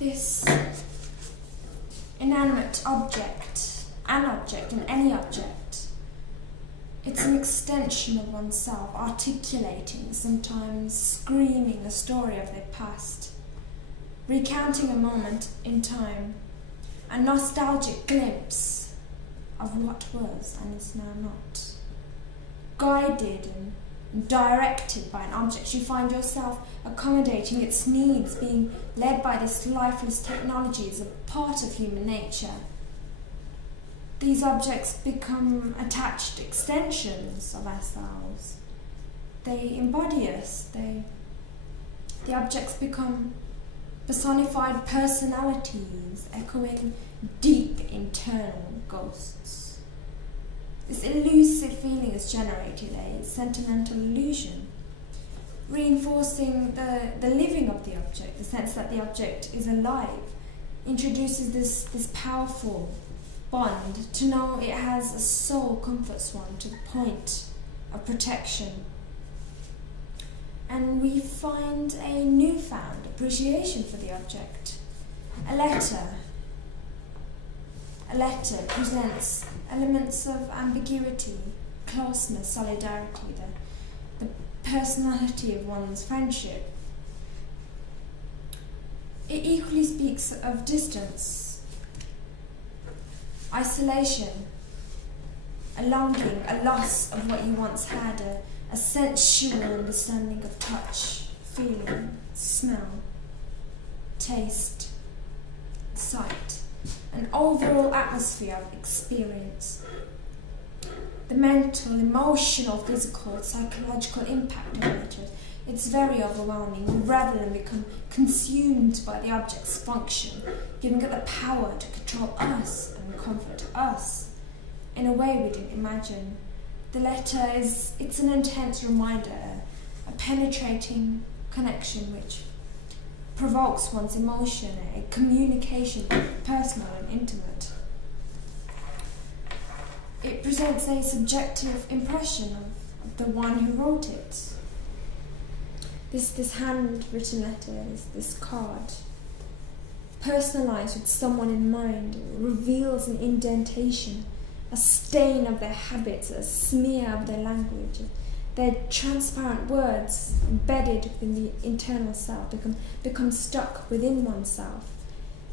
This inanimate object, an object and any object, it's an extension of oneself, articulating, sometimes screaming a story of their past, recounting a moment in time, a nostalgic glimpse of what was and is now not. Guided and directed by an object, you find yourself accommodating its needs, being led by this lifeless technology as a part of human nature. These objects become attached extensions of ourselves. They embody us. The objects become personified personalities, echoing deep internal ghosts. This elusive feeling is generated, a sentimental illusion, reinforcing the living of the object, the sense that the object is alive, introduces this powerful bond. To know it has a soul comforts one to the point of protection. And we find a newfound appreciation for the object. A letter presents elements of ambiguity, closeness, solidarity, the personality of one's friendship. It equally speaks of distance, isolation, a longing, a loss of what you once had, a sensual understanding of touch, feeling, smell, taste, sight, an overall atmosphere of experience. The mental, emotional, physical, psychological impact of nature, it's very overwhelming. We revel and become consumed by the object's function, giving it the power to control us and comfort us in a way we didn't imagine. The letter it's an intense reminder, a penetrating connection which provokes one's emotion, a communication, personal and intimate. It presents a subjective impression of the one who wrote it. This handwritten letter, this card, personalized with someone in mind, reveals an indentation, a stain of their habits, a smear of their language. Their transparent words, embedded within the internal self, become stuck within oneself.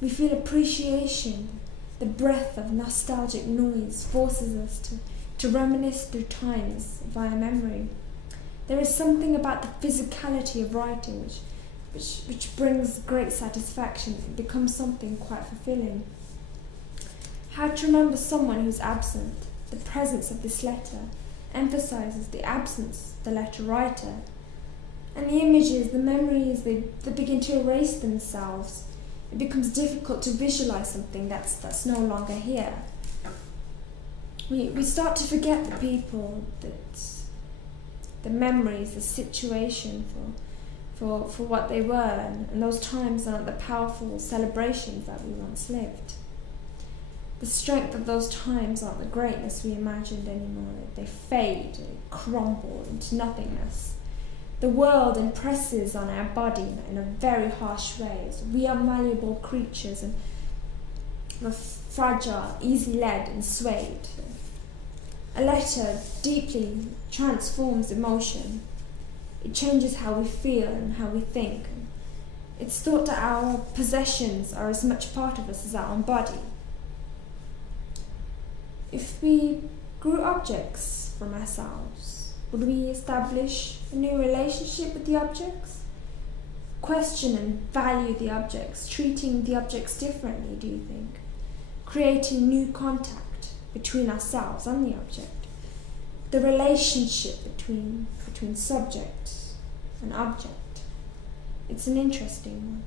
We feel appreciation. The breath of nostalgic noise forces us to reminisce through times via memory. There is something about the physicality of writing which brings great satisfaction. It becomes something quite fulfilling. How to remember someone who's absent. The presence of this letter emphasizes the absence of the letter writer. And the images, the memories, they begin to erase themselves. It becomes difficult to visualize something that's no longer here. We start to forget the people, the memories, the situation for what they were, and those times aren't the powerful celebrations that we once lived. The strength of those times aren't the greatness we imagined anymore. They fade, they crumble into nothingness. The world impresses on our body in a very harsh way. We are malleable creatures and we're fragile, easily led and swayed. A letter deeply transforms emotion. It changes how we feel and how we think. It's thought that our possessions are as much part of us as our own body. If we grew objects from ourselves, would we establish a new relationship with the objects? Question and value the objects, treating the objects differently, do you think? Creating new contact between ourselves and the object. The relationship between subject and object. It's an interesting one.